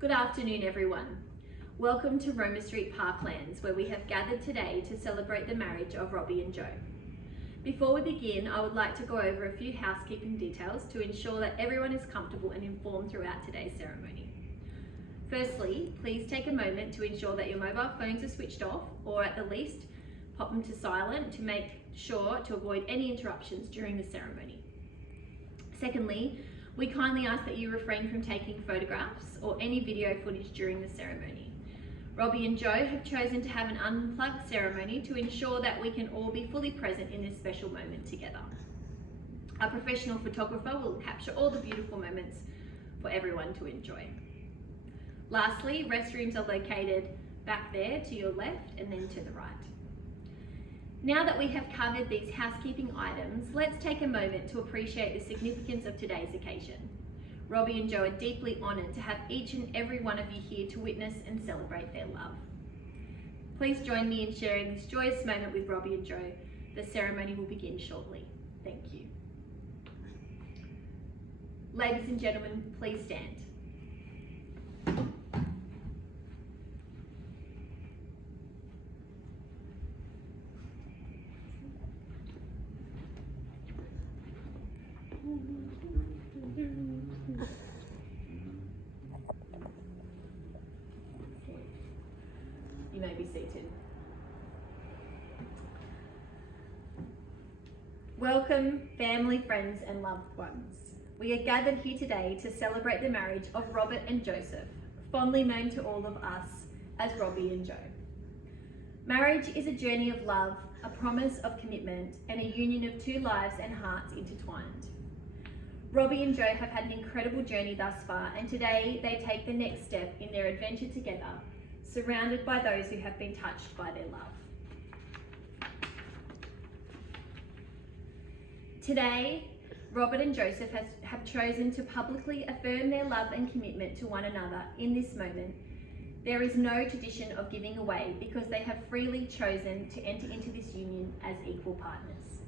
Good afternoon, everyone. Welcome to Roma Street Parklands, where we have gathered today to celebrate the marriage of Robbie and Joe. Before we begin, I would like to go over a few housekeeping details to ensure that everyone is comfortable and informed throughout today's ceremony. Firstly, please take a moment to ensure that your mobile phones are switched off, or at the least, pop them to silent to make sure to avoid any interruptions during the ceremony. Secondly, we kindly ask that you refrain from taking photographs or any video footage during the ceremony. Robbie and Joe have chosen to have an unplugged ceremony to ensure that we can all be fully present in this special moment together. Our professional photographer will capture all the beautiful moments for everyone to enjoy. Lastly, restrooms are located back there to your left and then to the right. Now that we have covered these housekeeping items, let's take a moment to appreciate the significance of today's occasion. Robbie and Joe are deeply honoured to have each and every one of you here to witness and celebrate their love. Please join me in sharing this joyous moment with Robbie and Joe. The ceremony will begin shortly. Thank you. Ladies and gentlemen, please stand. You may be seated. Welcome, family, friends, and loved ones. We are gathered here today to celebrate the marriage of Robert and Joseph, fondly known to all of us as Robbie and Joe. Marriage is a journey of love, a promise of commitment, and a union of two lives and hearts intertwined. Robbie and Joe have had an incredible journey thus far, and today they take the next step in their adventure together, surrounded by those who have been touched by their love. Today, Robert and Joseph have chosen to publicly affirm their love and commitment to one another in this moment. There is no tradition of giving away because they have freely chosen to enter into this union as equal partners.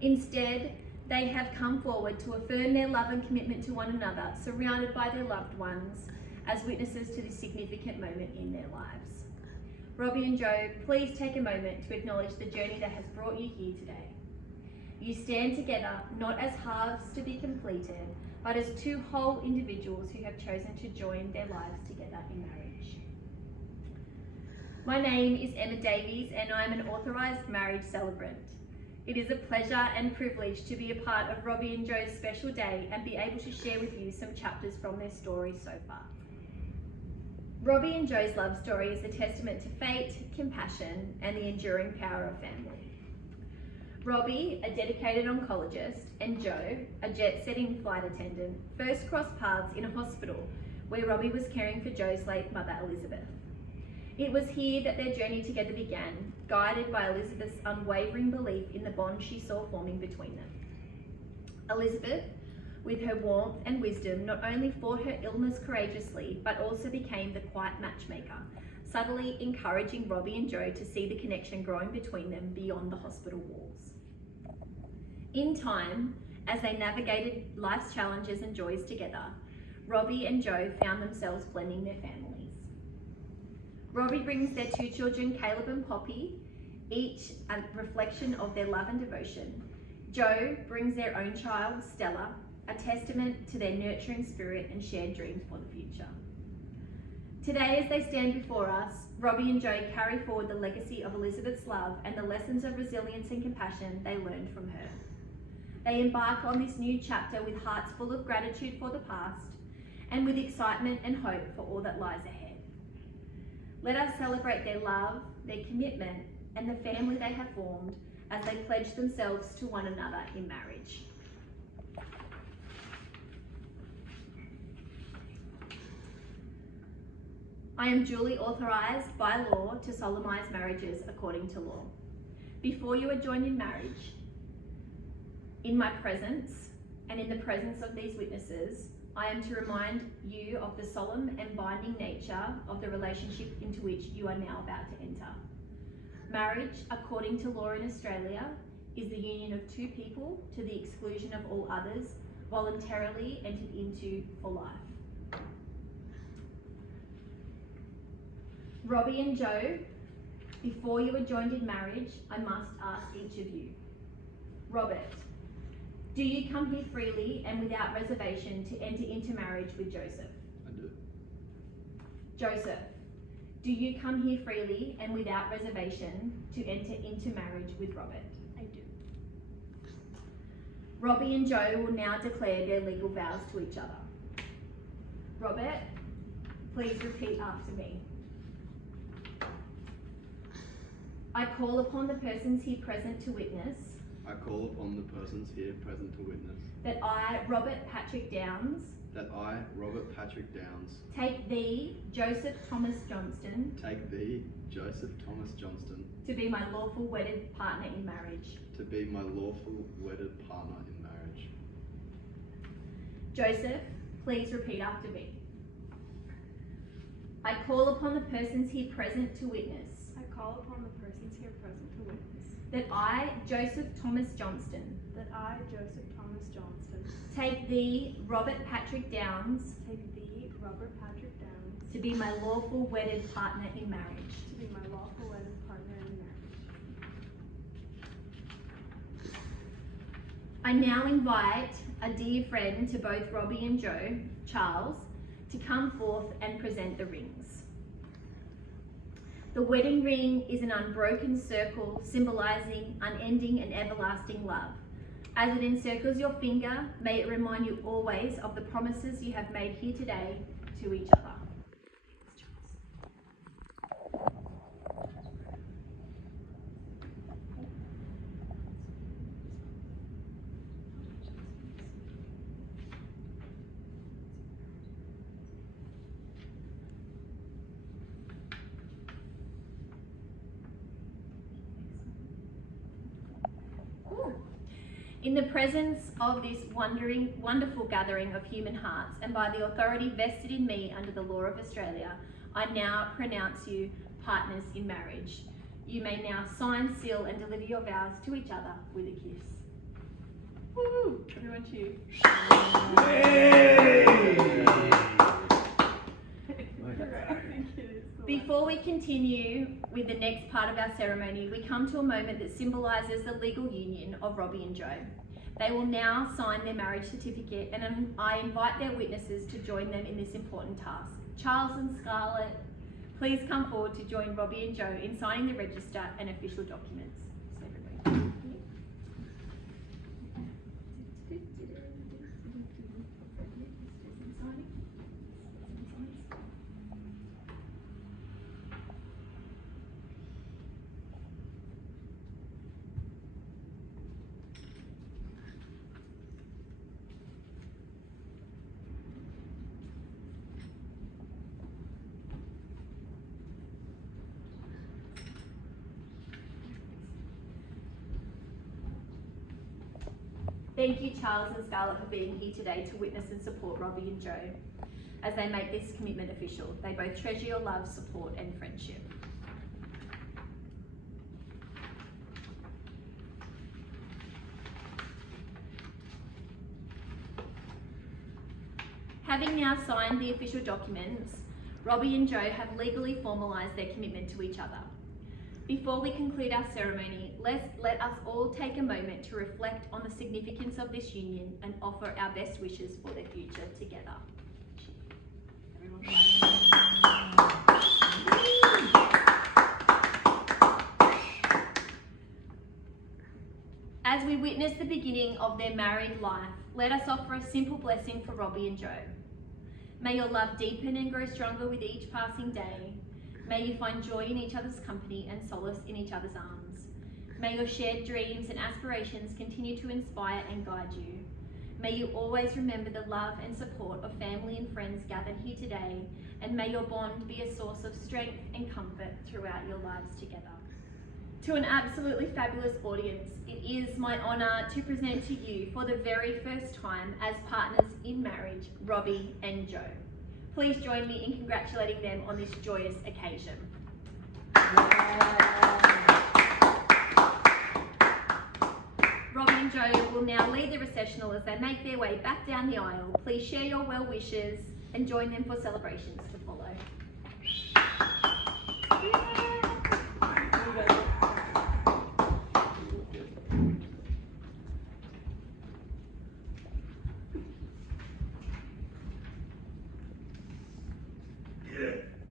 Instead, they have come forward to affirm their love and commitment to one another, surrounded by their loved ones, as witnesses to this significant moment in their lives. Robbie and Joe, please take a moment to acknowledge the journey that has brought you here today. You stand together not as halves to be completed, but as two whole individuals who have chosen to join their lives together in marriage. My name is Emma Davies and I am an authorised marriage celebrant. It is a pleasure and privilege to be a part of Robbie and Joe's special day and be able to share with you some chapters from their story so far. Robbie and Joe's love story is a testament to fate, compassion, and the enduring power of family. Robbie, a dedicated oncologist, and Joe, a jet-setting flight attendant, first crossed paths in a hospital where Robbie was caring for Joe's late mother, Elizabeth. It was here that their journey together began, guided by Elizabeth's unwavering belief in the bond she saw forming between them. Elizabeth, with her warmth and wisdom, not only fought her illness courageously, but also became the quiet matchmaker, subtly encouraging Robbie and Joe to see the connection growing between them beyond the hospital walls. In time, as they navigated life's challenges and joys together, Robbie and Joe found themselves blending their families. Robbie brings their two children, Caleb and Poppy, each a reflection of their love and devotion. Joe brings their own child, Stella, a testament to their nurturing spirit and shared dreams for the future. Today, as they stand before us, Robbie and Joe carry forward the legacy of Elizabeth's love and the lessons of resilience and compassion they learned from her. They embark on this new chapter with hearts full of gratitude for the past and with excitement and hope for all that lies ahead. Let us celebrate their love, their commitment, and the family they have formed as they pledge themselves to one another in marriage. I am duly authorised by law to solemnise marriages according to law. Before you are joined in marriage, in my presence and in the presence of these witnesses, I am to remind you of the solemn and binding nature of the relationship into which you are now about to enter. Marriage, according to law in Australia, is the union of two people to the exclusion of all others, voluntarily entered into for life. Robbie and Joe, before you are joined in marriage, I must ask each of you. Robert, do you come here freely and without reservation to enter into marriage with Joseph? I do. Joseph, do you come here freely and without reservation to enter into marriage with Robert? I do. Robbie and Joe will now declare their legal vows to each other. Robert, please repeat after me. I call upon the persons here present to witness I call upon the persons here present to witness that I, Robert Patrick Downs, that I, Robert Patrick Downs, take thee, Joseph Thomas Johnston, take thee, Joseph Thomas Johnston, to be my lawful wedded partner in marriage. to be my lawful wedded partner in marriage. Joseph, please repeat after me. I call upon the persons here present to witness I call upon the persons here present to witness that I, Joseph Thomas Johnston, that I, Joseph Thomas Johnston, take thee, Robert Patrick Downs, take thee, Robert Patrick Downs, to be my lawful wedded partner in marriage. to be my lawful wedded partner in marriage. I now invite a dear friend to both Robbie and Joe, Charles, to come forth and present the rings. The wedding ring is an unbroken circle symbolizing unending and everlasting love. As it encircles your finger, may it remind you always of the promises you have made here today to each other. In the presence of this wonderful gathering of human hearts, and by the authority vested in me under the law of Australia, I now pronounce you partners in marriage. You may now sign, seal, and deliver your vows to each other with a kiss. Woo! Everyone cheer. Before we continue with the next part of our ceremony, we come to a moment that symbolises the legal union of Robbie and Joe. They will now sign their marriage certificate, and I invite their witnesses to join them in this important task. Charles and Scarlett, please come forward to join Robbie and Joe in signing the register and official documents. So everybody. Thank you, Charles and Scarlett, for being here today to witness and support Robbie and Joe as they make this commitment official. They both treasure your love, support, and friendship. Having now signed the official documents, Robbie and Joe have legally formalised their commitment to each other. Before we conclude our ceremony, let us all take a moment to reflect on the significance of this union and offer our best wishes for their future together. As we witness the beginning of their married life, let us offer a simple blessing for Robbie and Joe. May your love deepen and grow stronger with each passing day. May you find joy in each other's company and solace in each other's arms. May your shared dreams and aspirations continue to inspire and guide you. May you always remember the love and support of family and friends gathered here today, and may your bond be a source of strength and comfort throughout your lives together. To an absolutely fabulous audience, it is my honour to present to you for the very first time as partners in marriage, Robbie and Joe. Please join me in congratulating them on this joyous occasion. Robbie and Joe will now lead the recessional as they make their way back down the aisle. Please share your well wishes and join them for celebrations to follow. Amen.